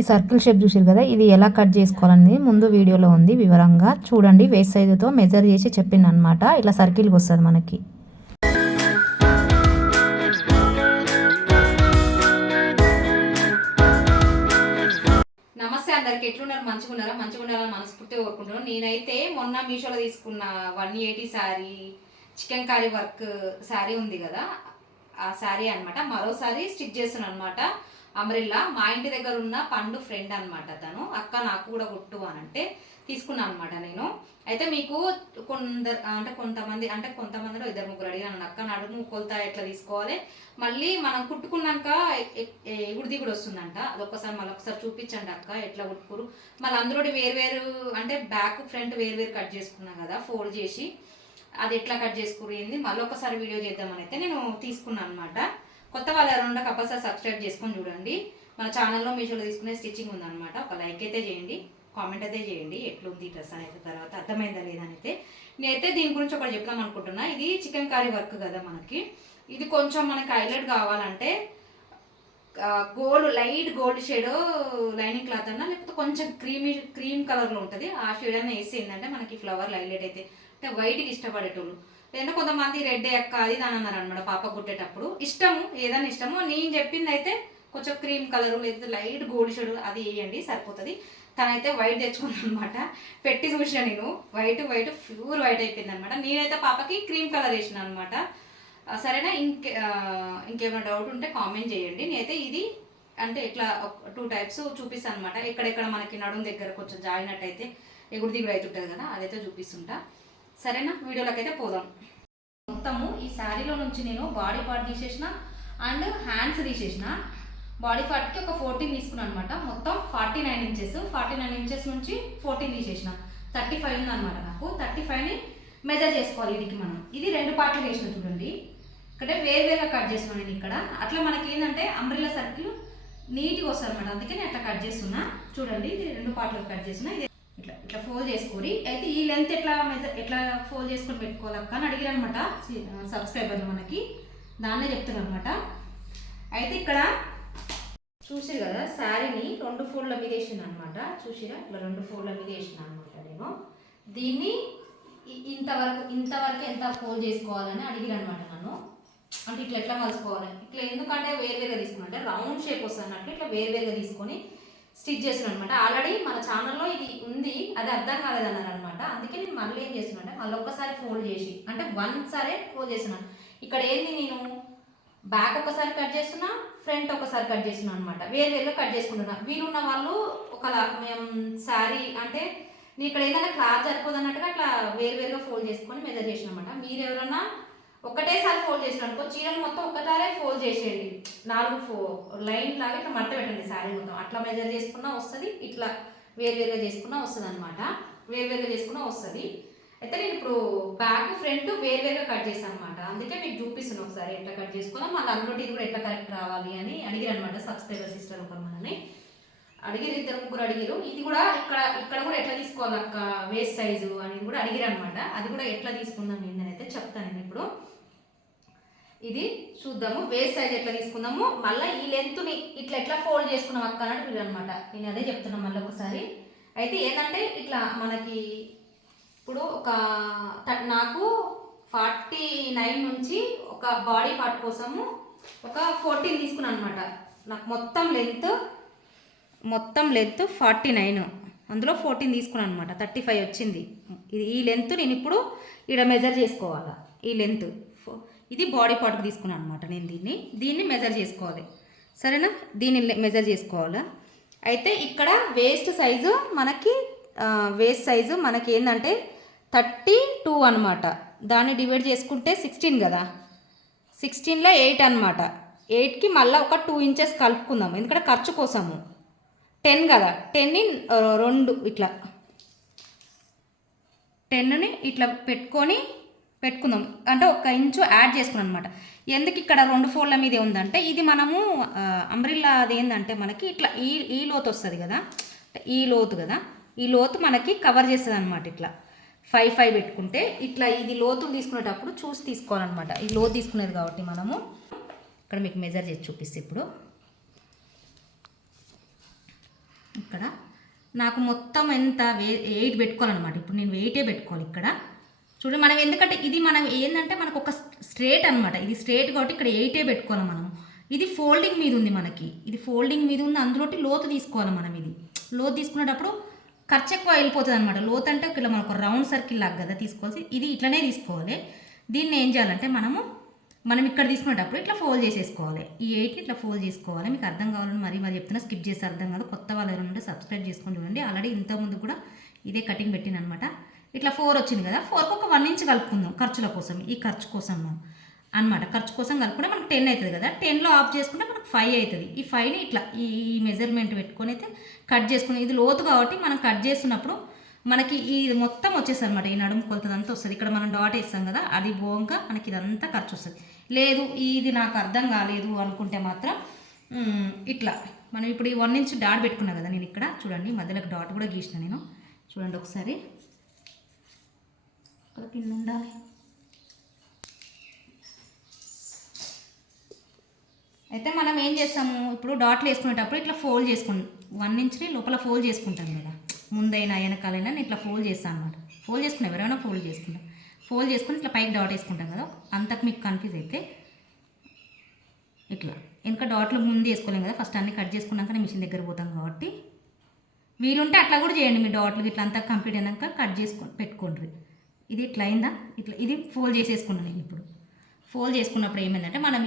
ఈ circle shape చూసారు కదా, ఇది ఎలా కట్ చేసుకోవాలనేది ముందు వీడియోలో ఉంది వివరంగా చూడండి. వేస్ట్ సైజుతో మెజర్ చేసి చెప్పింది అనమాట. ఇట్లా సర్కిల్కి వస్తుంది మనకి. నమస్తే అందరికి, ఎట్లున్నారు? మంచిగా ఉన్నారా? మంచిగా ఉండాలని మనస్ఫూర్తిగా కోరుకుంటున్నాను. నేనైతే మొన్న మీషోలో తీసుకున్న 180 sari, chicken curry work sari ఉంది కదా, ఆ శారీ అనమాట మరోసారి స్టిచ్ చేస్తున్నాను అనమాట. అంబ్రెల్లా మా ఇంటి దగ్గర ఉన్న పండు ఫ్రెండ్ అనమాట. తను అక్క నాకు కూడా కుట్టు అని అంటే తీసుకున్నాను అనమాట నేను. అయితే మీకు కొంతమందిలో ఇద్దరు ముగ్గురు అడిగాను, అక్క నడుము కొలత ఎట్లా తీసుకోవాలి, మళ్ళీ మనం కుట్టుకున్నాక ఎగుడు దిగుడు వస్తుందంట, అదొక్కసారి మళ్ళీ ఒకసారి చూపించండి అక్క ఎట్లా కుట్టుకురు. మళ్ళీ అందులో వేరు అంటే బ్యాక్ ఫ్రంట్ వేరు కట్ చేసుకున్నాం కదా ఫోల్డ్ చేసి, అది ఎట్లా కట్ చేసుకుని మళ్ళీ ఒకసారి వీడియో చేద్దామని అయితే నేను తీసుకున్నాను అనమాట. కొత్త వాళ్ళు ఎవరుంటే కంపల్సరీ సబ్స్క్రైబ్ చేసుకొని చూడండి. మన ఛానల్లో మీషోలో తీసుకునే స్టిచ్చింగ్ ఉందన్నమాట. ఒక లైక్ అయితే చేయండి, కామెంట్ అయితే చేయండి ఎట్లుంది డ్రెస్ అనేది, తర్వాత అర్థమైందా లేదా అయితే. నేనైతే దీని గురించి ఒకటి చెప్దాం అనుకుంటున్నా. ఇది చికెన్ కర్రీ వర్క్ కదా మనకి, ఇది కొంచెం మనకి హైలైట్ కావాలంటే light gold shade lining cloth అన్నా, లేకపోతే కొంచెం క్రీమ్ కలర్లో ఉంటుంది ఆ షేడ్ అన్న వేసి ఏంటంటే మనకి ఫ్లవర్ హైలైట్ అయితే. అంటే వైట్కి ఇష్టపడేటోళ్ళు, లేదంటే కొంతమంది రెడ్ ఎక్క అది దాని అన్నారు అనమాట. పాప కుట్టేటప్పుడు ఇష్టము, ఏదైనా ఇష్టము. నేను చెప్పింది అయితే కొంచెం క్రీమ్ కలరు లేకపోతే లైట్ గోల్డ్ షేడ్ అది వేయండి సరిపోతుంది. తనైతే వైట్ తెచ్చుకున్నాను అనమాట. పెట్టి చూసిన నేను, వైట్ ప్యూర్ వైట్ అయిపోయింది అనమాట. నేనైతే పాపకి క్రీమ్ కలర్ వేసిన అనమాట. సరేనా? ఇంకేమైనా డౌట్ ఉంటే కామెంట్ చేయండి. నేనైతే ఇది అంటే ఇట్లా 2 టైప్స్ చూపిస్తాను అనమాట. ఎక్కడెక్కడ మనకి నడుము దగ్గర కొంచెం జాయినట్టయితే ఎగుడు దిగుడు అవుతుంటుంది కదా, అదైతే చూపిస్తుంటా. సరేనా? వీడియోలోకి అయితే పోదాం. మొత్తము ఈ శారీలో నుంచి నేను బాడీ పార్ట్ తీసేసిన అండ్ హ్యాండ్స్ తీసేసిన. బాడీ పార్ట్కి ఒక 14 తీసుకున్నాను అనమాట. మొత్తం 49 ఇంచెస్. 49 ఇంచెస్ నుంచి 14 తీసేసిన. 35 ఉంది అనమాట నాకు. 35ని మెజర్ చేసుకోవాలి వీటికి మనం. ఇది 2 పార్ట్లు వేసిన చూడండి. ఇక్కడ వేరువేరుగా కట్ చేస్తున్నాను నేను ఇక్కడ. అట్లా మనకి ఏంటంటే అంబ్రెల్లా సర్కిల్ నీట్గా వస్తుంది అనమాట. అందుకే నేను అట్లా కట్ చేస్తున్నా. చూడండి, ఇది 2 పార్ట్లు కట్ చేస్తున్నా. ఇది ఇట్లా ఫోల్డ్ చేసుకొని అయితే ఈ లెంత్ ఎట్లా ఫోల్డ్ చేసుకొని పెట్టుకోవాలక్క అని అడిగారు అనమాట సబ్స్క్రైబర్లు మనకి. దాన్నే చెప్తున్నాను అనమాట. అయితే ఇక్కడ చూసిరు కదా, శారీని 2 ఫోల్డ్ల మీద వేసిన అనమాట. చూసిరా, ఇట్లా 2 ఫోల్డ్ల మీద వేసిన అనమాట నేను. దీన్ని ఇంతవరకు ఎంత ఫోల్డ్ చేసుకోవాలని అడిగారు అనమాట నన్ను. అంటే ఇట్లా మలుసుకోవాలి, ఇట్లా ఎందుకంటే వేరువేరుగా తీసుకున్నా అంటే రౌండ్ షేప్ వస్తుంది అన్నట్లు ఇట్లా వేరువేరుగా తీసుకొని స్టిచ్ చేస్తున్నాను అనమాట. ఆల్రెడీ మన ఛానల్లో ఇది ఉంది, అది అర్థం కాలేదన్నారు అనమాట. అందుకే నేను మళ్ళీ ఏం చేస్తున్నా అంటే మళ్ళీ ఒక్కసారి ఫోల్డ్ చేసి, అంటే 1 సారే ఫోల్డ్ చేస్తున్నాను. ఇక్కడ ఏంది, నేను బ్యాక్ ఒకసారి కట్ చేస్తున్నా, ఫ్రంట్ ఒకసారి కట్ చేస్తున్నాను అనమాట. వేరువేరుగా కట్ చేసుకుంటున్నా. వీలున్న వాళ్ళు ఒకలా మేము శారీ అంటే నేను ఇక్కడ ఏదైనా క్లాత్ సరిపోదు అన్నట్టుగా అట్లా వేరువేరుగా ఫోల్డ్ చేసుకొని మెజర్ చేసిన అనమాట. మీరు ఎవరన్నా ఒకటేసారి ఫోల్డ్ చేసిన అనుకో, చీరలు మొత్తం ఒకసారే ఫోల్డ్ చేసేయండి. 4 లైన్ లాగా ఇట్లా మడత పెట్టండి శారీ మొత్తం. అట్లా మెజర్ చేసుకున్నా వస్తుంది, ఇట్లా వేరువేరుగా చేసుకున్నా వస్తుంది అనమాట. వేరువేరుగా చేసుకున్నా వస్తుంది. అయితే నేను ఇప్పుడు బ్యాక్ ఫ్రంట్ వేరువేరుగా కట్ చేశాను అనమాట. అందుకే మీకు చూపిస్తున్నాను ఒకసారి ఎట్లా కట్ చేసుకున్నాం. మళ్ళీ అందులో ఇది కూడా ఎట్లా కరెక్ట్ రావాలి అని అడిగారు అనమాట సబ్స్క్రైబర్ సిస్టర్ ఒకరు మనని అడిగిరు, 2 ముగ్గురు అడిగిరు. ఇది కూడా ఇక్కడ కూడా ఎట్లా తీసుకోవాలి అక్క వేస్ట్ సైజు అనేది కూడా అడిగిరు అనమాట. అది కూడా ఎట్లా తీసుకుందాం ఏందని అయితే చెప్తాను నేను ఇప్పుడు. ఇది చూద్దాము, వేస్ట్ సైజ్ ఎట్లా తీసుకుందాము, మళ్ళీ ఈ లెంత్ని ఎట్లా ఫోల్డ్ చేసుకున్నాం అక్క అన్నట్టు వీళ్ళు అనమాట. నేను అదే చెప్తున్నాను మళ్ళీ ఒకసారి. అయితే ఏంటంటే ఇట్లా మనకి ఇప్పుడు నాకు 49 నుంచి ఒక బాడీ పార్ట్ కోసము ఒక 14 తీసుకున్నాను అనమాట. నాకు మొత్తం లెంత్ 49, అందులో 14 తీసుకున్నాను అనమాట. 35 వచ్చింది. ఈ లెంత్ నేను ఇప్పుడు ఇక్కడ మెజర్ చేసుకోవాలా. ఈ లెంత్ ఇది బాడీ పార్ట్కి తీసుకున్నాను అనమాట. నేను దీన్ని మెజర్ చేసుకోవాలి. సరేనా? దీన్ని మెజర్ చేసుకోవాలా. అయితే ఇక్కడ వేస్ట్ సైజు మనకి ఏంటంటే 32 అనమాట. దాన్ని డివైడ్ చేసుకుంటే 16 కదా, 16లో 8 అనమాట. 8కి మళ్ళీ ఒక 2 ఇంచెస్ కలుపుకుందాం, ఎందుకంటే ఖర్చు కోసము. 10 కదా, 10ని 2 ఇట్లా 10ని ఇట్లా పెట్టుకుందాం. అంటే 1 ఇంచు యాడ్ చేసుకున్నాం అనమాట. ఎందుకు ఇక్కడ 2 ఫోల్డ్ల మీద ఉందంటే ఇది మనము అంబ్రిల్లా అది ఏంటంటే మనకి ఇట్లా ఈ లోతు వస్తుంది కదా, ఈ లోతు మనకి కవర్ చేస్తుంది అనమాట. ఇట్లా 5 పెట్టుకుంటే ఇట్లా ఇది లోతులు తీసుకునేటప్పుడు చూసి తీసుకోవాలన్నమాట. ఈ లోతు తీసుకునేది కాబట్టి మనము ఇక్కడ మీకు మెజర్ చేసి చూపిస్తే ఇప్పుడు ఇక్కడ నాకు మొత్తం ఎంత 8 పెట్టుకోవాలన్నమాట. ఇప్పుడు నేను వెయిటే పెట్టుకోవాలి ఇక్కడ. చూడండి మనం ఎందుకంటే ఇది మనం ఏంటంటే మనకు ఒక స్ట్రేట్ అనమాట. ఇది స్ట్రేట్ కాబట్టి ఇక్కడ 8 పెట్టుకోవాలి మనం. ఇది ఫోల్డింగ్ మీద ఉంది మనకి. ఇది ఫోల్డింగ్ మీద ఉంది, అందులోటి లోతు తీసుకోవాలి మనం. ఇది లోతు తీసుకునేటప్పుడు ఖర్చు ఎక్కువ వెళ్ళిపోతుంది అనమాట. లోతు అంటే ఇలా మనకు రౌండ్ సర్కిల్ లాగా కదా తీసుకోవాలి. ఇది ఇట్లనే తీసుకోవాలి. దీన్ని ఏం చేయాలంటే మనం ఇక్కడ తీసుకునేటప్పుడు ఇట్లా ఫోల్డ్ చేసేసుకోవాలి. ఈ 8ని ఇట్లా ఫోల్డ్ చేసుకోవాలి. మీకు అర్థం కావాలని మరి చెప్తున్నా, స్కిప్ చేసి అర్థం కాదు. కొత్త వాళ్ళు ఎవరైనా ఉంటే సబ్స్క్రైబ్ చేసుకొని చూడండి. ఆల్రెడీ ఇంతకుముందు కూడా ఇదే కటింగ్ పెట్టిన అనమాట. ఇట్లా 4 వచ్చింది కదా, 4కి ఒక 1 ఇంచ్ కలుపుకుందాం ఖర్చుల కోసం. ఈ ఖర్చు కోసం అనమాట. ఖర్చు కోసం కలుపుకుంటే మనకు 10 అవుతుంది కదా, 10లో ఆఫ్ చేసుకుంటే మనకు 5 అవుతుంది. ఈ 5ని ఇట్లా ఈ మెజర్మెంట్ పెట్టుకొని అయితే కట్ చేసుకుని, ఇది లోతు కాబట్టి మనం కట్ చేస్తున్నప్పుడు మనకి ఇది మొత్తం వచ్చేస్తుంది అనమాట. ఈ నడుము కొలతదంతా వస్తుంది. ఇక్కడ మనం డాట్ వేస్తాం కదా, అది పోగా మనకి ఇదంతా ఖర్చు వస్తుంది. లేదు ఇది నాకు అర్థం కాలేదు అనుకుంటే మాత్రం ఇట్లా మనం ఇప్పుడు ఈ 1 ఇంచ్ డాట్ పెట్టుకున్నా కదా నేను ఇక్కడ చూడండి, మధ్యలోకి డాట్ కూడా గీసిన నేను. చూడండి ఒకసారి, ఇక్కడ కింద ఉండాలి. అయితే మనం ఏం చేస్తాము, ఇప్పుడు డాట్లు వేసుకునేటప్పుడు ఇట్లా ఫోల్డ్ చేసుకుంటాం. 1 ఇంచ్ని లోపల ఫోల్డ్ చేసుకుంటాం కదా, ముందైనా వెనకాలైనా నేను ఇట్లా ఫోల్డ్ చేస్తాను అనమాట. ఫోల్డ్ చేసుకున్నా ఎవరైనా ఫోల్డ్ చేసుకుంటాం. ఫోల్డ్ చేసుకుని ఇట్లా పైకి డాట్ వేసుకుంటాం కదా, అంతకు మీకు కన్ఫ్యూజ్ అయితే ఇట్లా వెనక డాట్లు ముందు వేసుకోలేం కదా, ఫస్ట్ అన్నీ కట్ చేసుకున్నాక మిషన్ దగ్గర పోతాం కాబట్టి వీలుంటే అట్లా కూడా చేయండి. మీ డాట్లు ఇట్లా అంతా కంప్లీట్ అయినాక కట్ చేసుకొని పెట్టుకోండి. ఇది ఇట్లా అయిందా, ఇట్లా ఇది ఫోల్డ్ చేసేసుకున్నాను నేను. ఇప్పుడు ఫోల్డ్ చేసుకున్నప్పుడు ఏమైందంటే మనం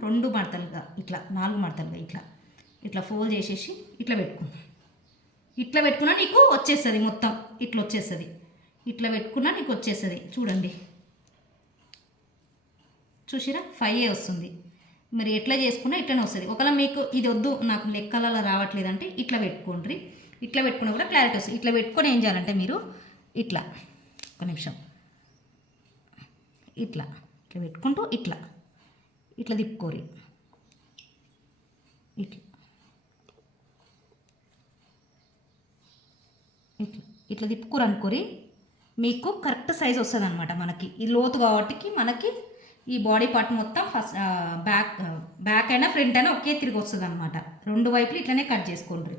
2 మడతలుగా ఇట్లా 4 మడతలుగా ఇట్లా ఫోల్డ్ చేసేసి ఇట్లా పెట్టుకుందాం. ఇట్లా పెట్టుకున్నా నీకు వచ్చేస్తుంది మొత్తం, ఇట్లా వచ్చేస్తుంది. ఇట్లా పెట్టుకున్నా నీకు వచ్చేస్తుంది. చూడండి చూసిరా 5 వస్తుంది. మరి ఎట్లా చేసుకున్నా ఇట్లనే వస్తుంది. ఒకవేళ మీకు ఇది వద్దు నాకు లెక్కలలో రావట్లేదంటే ఇట్లా పెట్టుకోండి. ఇట్లా పెట్టుకున్నా కూడా క్లారిటీ వస్తుంది. ఇట్లా పెట్టుకొని ఏం చేయాలంటే మీరు ఇట్లా ఒక నిమిషం ఇట్లా పెట్టుకుంటూ ఇట్లా తిప్పుకోరి. ఇట్లా తిప్పుకోరు అనుకోరి, మీకు కరెక్ట్ సైజ్ వస్తుంది అనమాట. మనకి ఈ లోతు కాబట్టి మనకి ఈ బాడీ పార్ట్ మొత్తం ఫస్ట్ బ్యాక్ అయినా ఫ్రంట్ అయినా ఒకే తిరిగి వస్తుంది అనమాట. 2 వైపులు ఇట్లనే కట్ చేసుకోండి.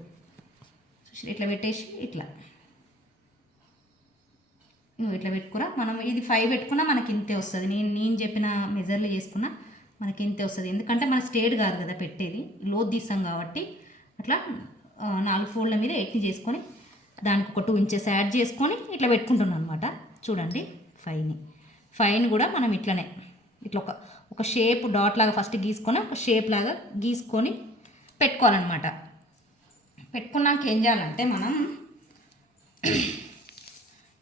ఇట్లా పెట్టేసి ఇట్లా పెట్టుకురా. మనం ఇది 5 పెట్టుకున్నా మనకి ఇంతే వస్తుంది. నేను చెప్పిన మెజర్లు చేసుకున్నా మనకి ఇంతే వస్తుంది. ఎందుకంటే మన స్ట్రేట్ కాదు కదా పెట్టేది, లోతు తీస్తాం కాబట్టి అట్లా 4 ఫోల్డ్ల మీద 8ని చేసుకొని దానికి ఒక 2 ఇంచెస్ యాడ్ చేసుకొని ఇట్లా పెట్టుకుంటున్నాం అనమాట. చూడండి 5ని కూడా మనం ఇట్లనే ఇట్లా ఒక షేప్ డాట్ లాగా ఫస్ట్ గీసుకొని ఒక షేప్ లాగా గీసుకొని పెట్టుకోవాలన్నమాట. పెట్టుకున్నాక ఏం చేయాలంటే మనం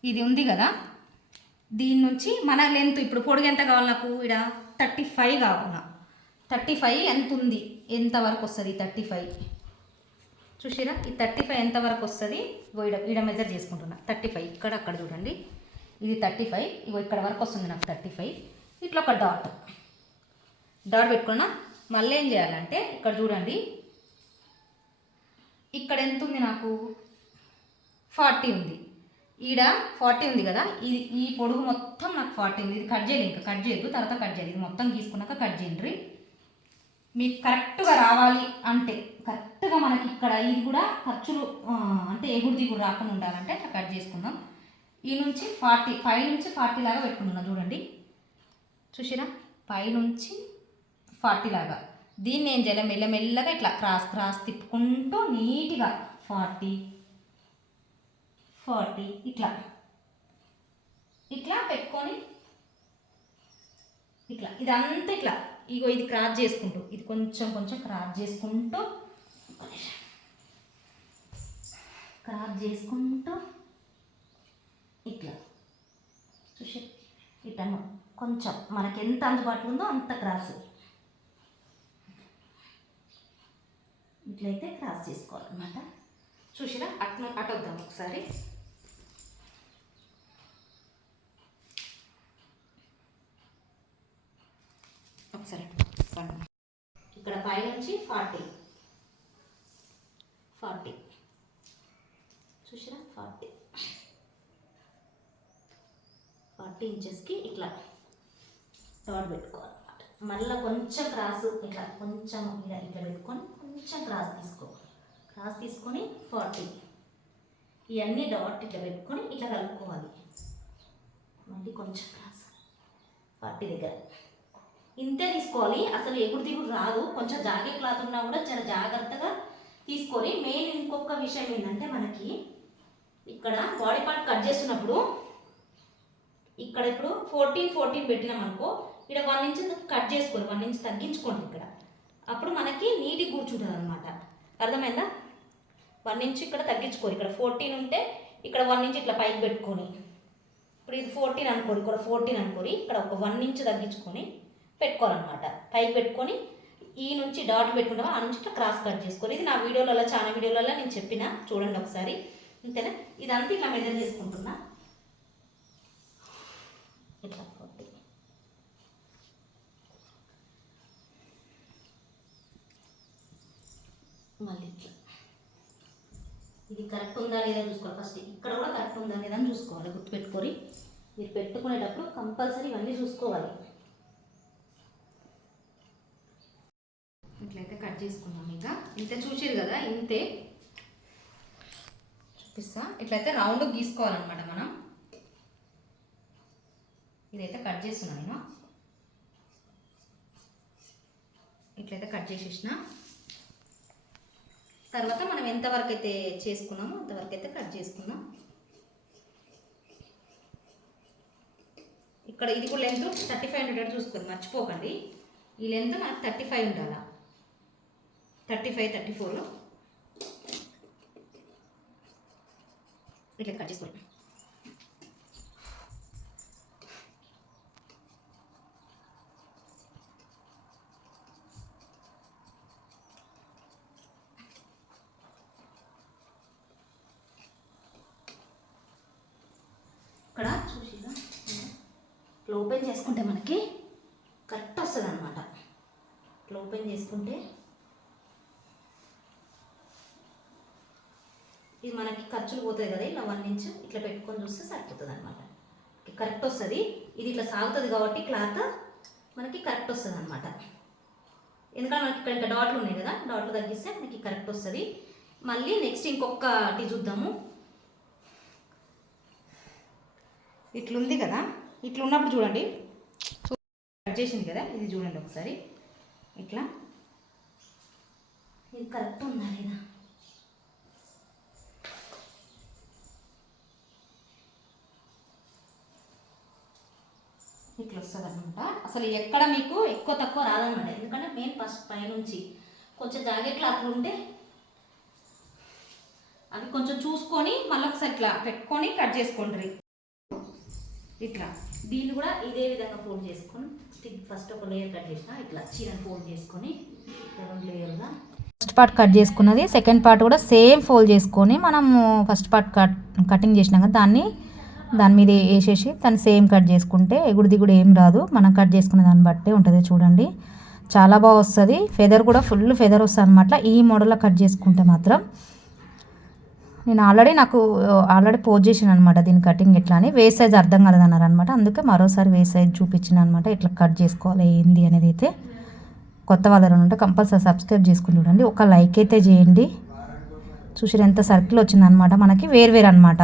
ఇది ఉంది కదా, దీని నుంచి మన లెంత్ ఇప్పుడు పొడుగు ఎంత కావాలి నాకు, ఇక్కడ 35 కావాలా. 35 ఎంత ఉంది, ఎంతవరకు వస్తుంది 35 చూసిరా. ఈ 35 ఎంతవరకు వస్తుంది ఈడ మెజర్ చేసుకుంటున్నా. 35 అక్కడ చూడండి, ఇది 35 ఇక్కడ వరకు వస్తుంది నాకు 35. ఇట్లా ఒక డాట్ పెట్టుకున్నా. మళ్ళీ ఏం చేయాలంటే ఇక్కడ చూడండి, ఇక్కడ ఎంత ఉంది నాకు 40 ఉంది. ఈడ 40 ఉంది కదా, ఈ పొడుగు మొత్తం నాకు 40 ఉంది. ఇది కట్ చేయాలి, ఇంకా కట్ చేయద్దు, తర్వాత కట్ చేయాలి. ఇది మొత్తం గీసుకున్నాక కట్ చేయండి. మీకు కరెక్ట్గా రావాలి అంటే కరెక్ట్గా మనకి ఇక్కడ ఇది కూడా ఖర్చులు అంటే ఎగుడు దిగుడు రాకుండా ఉండాలంటే అట్లా కట్ చేసుకుందాం. ఈ నుంచి 5 నుంచి 40 లాగా పెట్టుకుంటున్నాం. చూడండి చూసిరా, 5 నుంచి 40 లాగా. దీన్ని ఏం చేయాలి, మెల్లమెల్లగా ఇట్లా క్రాస్ తిప్పుకుంటూ నీట్గా 40 ఇట్లా పెట్టుకొని ఇట్లా ఇదంతా ఇట్లా ఇది క్రాస్ చేసుకుంటూ, ఇది కొంచెం క్రాస్ చేసుకుంటూ ఇట్లా చూసి ఇట్లా కొంచెం మనకి ఎంత అందుబాటులో ఉందో అంత క్రాస్ ఇట్లయితే క్రాస్ చేసుకోవాలన్నమాట. చూసిరా అటొద్దాం ఒకసారి. ఇక్కడ 5 నుంచి 40 చూసిరా 40 ఇంచెస్కి ఇట్లా డాట్ పెట్టుకోవాలన్నమాట. మళ్ళీ కొంచెం క్రాస్ ఇట్లా కొంచెం ఇట్లా పెట్టుకొని కొంచెం క్రాస్ తీసుకోవాలి. క్రాస్ తీసుకొని 40 ఇవన్నీ డాట్ ఇట్లా పెట్టుకొని ఇట్లా కలుపుకోవాలి. మళ్ళీ కొంచెం క్రాస్ 40 దగ్గర ఇంతే తీసుకోవాలి. అసలు ఎగురు దిగురు రాదు. కొంచెం జాగే క్లాత్ ఉన్నా కూడా చాలా జాగ్రత్తగా తీసుకొని, మెయిన్ ఇంకొక విషయం ఏంటంటే మనకి ఇక్కడ బాడీ పార్ట్ కట్ చేస్తున్నప్పుడు ఇక్కడ ఇప్పుడు 14 పెట్టినాం అనుకో, ఇక్కడ 1 ఇంచ్ కట్ చేసుకొని 1 ఇంచ్ తగ్గించుకోండి ఇక్కడ. అప్పుడు మనకి నీట్గా కూర్చుంటుంది అనమాట. అర్థమైందా? 1 ఇంచ్ ఇక్కడ తగ్గించుకోరు. ఇక్కడ 14 ఉంటే ఇక్కడ 1 ఇంచ్ ఇట్లా పైకి పెట్టుకొని, ఇప్పుడు ఇది 14 అనుకోరు, ఇక్కడ 14 అనుకోరి, ఇక్కడ ఒక 1 ఇంచ్ తగ్గించుకొని పెట్టుకోవాలన్నమాట. పైకి పెట్టుకొని ఈ నుంచి డాట్ పెట్టుకుంటామో ఆ నుంచి ఇట్లా క్రాస్ కట్ చేసుకోవాలి. ఇది నా వీడియోలలో చాలా వీడియోలలో నేను చెప్పిన, చూడండి ఒకసారి. అంతేనా? ఇదంతా ఇట్లా మెజర్ చేసుకుంటున్నా. ఇట్లా 40 మళ్ళీ ఇట్లా ఇది కరెక్ట్ ఉందా లేదా చూసుకోవాలి. ఫస్ట్ ఇక్కడ కూడా కరెక్ట్ ఉందా లేదా అని చూసుకోవాలి. గుర్తుపెట్టుకొని మీరు పెట్టుకునేటప్పుడు కంపల్సరీ ఇవన్నీ చూసుకోవాలి. ఇట్లయితే కట్ చేసుకున్నాం. ఇక ఇంత చూసిరు కదా, ఇంతే చూపిస్తా. ఇట్లయితే రౌండ్ గీసుకోవాలన్నమాట మనం. ఇదైతే కట్ చేస్తున్నాను నేను. ఇట్లయితే కట్ చేసేసిన తర్వాత మనం ఎంతవరకు అయితే చేసుకున్నామో అంతవరకు అయితే కట్ చేసుకున్నాం. ఇక్కడ ఇది కూడా లెంత్ 35 ఉండేటట్టు చూసుకోండి, మర్చిపోకండి. ఈ లెంత్ మనకు 35 ఉండాలా. 35, 34 ఇట్లా కట్ చేసుకోండి. ఇక్కడ చూసిగా ఇట్లా ఓపెన్ చేసుకుంటే మనకి కరెక్ట్ వస్తుంది అనమాట. ఇట్లా ఓపెన్ చేసుకుంటే ఇది మనకి ఖర్చులు పోతుంది కదా, ఇలా 1 ఇంచ్ ఇట్లా పెట్టుకొని చూస్తే సరిపోతుంది అనమాట. కరెక్ట్ వస్తుంది. ఇది ఇట్లా సాగుతుంది కాబట్టి క్లాత్ మనకి కరెక్ట్ వస్తుంది అనమాట. ఎందుకంటే మనకి ఇక్కడ ఇంకా డాట్లు ఉన్నాయి కదా, డాట్లు తగ్గిస్తే మనకి కరెక్ట్ వస్తుంది. మళ్ళీ నెక్స్ట్ ఇంకొకటి చూద్దాము. ఇట్లుంది కదా, ఇట్లా ఉన్నప్పుడు చూడండి, కట్ చేసింది కదా, ఇది చూడండి ఒకసారి. ఇట్లా ఇది కరెక్ట్ ఉందా లేదా, ఇట్లా వస్తుంది అనమాట. అసలు ఎక్కడ మీకు ఎక్కువ తక్కువ రాదనమాట. ఎందుకంటే మెయిన్ ఫస్ట్ పైనుంచి కొంచెం జాకెట్లు అట్లా ఉంటే అవి కొంచెం చూసుకొని మళ్ళీ ఒకసారి ఇట్లా పెట్టుకొని కట్ చేసుకోండి. ఇట్లా దీన్ని కూడా ఇదే విధంగా ఫోల్డ్ చేసుకొని ఫస్ట్ ఒక లేయర్ కట్ చేసిన, ఇట్లా చీరను ఫోల్డ్ చేసుకొని 2 లేయర్గా ఫస్ట్ పార్ట్ కట్ చేసుకున్నది సెకండ్ పార్ట్ కూడా సేమ్ ఫోల్డ్ చేసుకొని మనము ఫస్ట్ పార్ట్ కటింగ్ చేసినాం కదా, దాని మీద వేసేసి దాన్ని సేమ్ కట్ చేసుకుంటే ఎగుడు దిగుడు ఏం రాదు. మనం కట్ చేసుకునే దాన్ని బట్టే ఉంటుంది. చూడండి చాలా బాగా వస్తుంది. ఫెదర్ కూడా ఫుల్ ఫెదర్ వస్తుంది అనమాట. ఈ మోడల్లో కట్ చేసుకుంటే మాత్రం నేను ఆల్రెడీ పోస్ట్ చేసిన అనమాట దీని కటింగ్ ఎట్లా అని. వేస్ట్ సైజ్ అర్థం కాలేదన్నారు అనమాట, అందుకే మరోసారి వేస్ట్ సైజ్ చూపించిన అనమాట. ఇట్లా కట్ చేసుకోవాలి ఏంది అనేది అయితే. కొత్త వాళ్ళు ఉంటే కంపల్సరీ సబ్స్క్రైబ్ చేసుకుని చూడండి, ఒక లైక్ అయితే చేయండి. చూసారు ఎంత సర్కిల్ వచ్చిందనమాట మనకి. వేరు అనమాట,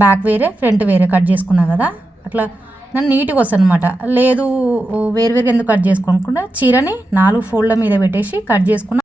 బ్యాక్ వేరే ఫ్రంట్ వేరే కట్ చేసుకున్నా కదా, అట్లా నన్ను నీట్గా వస్తుంది అనమాట. లేదు వేరువేరుగా ఎందుకు కట్ చేసుకోకుండా చీరని 4 ఫోల్డ్ల మీద పెట్టేసి కట్ చేసుకున్న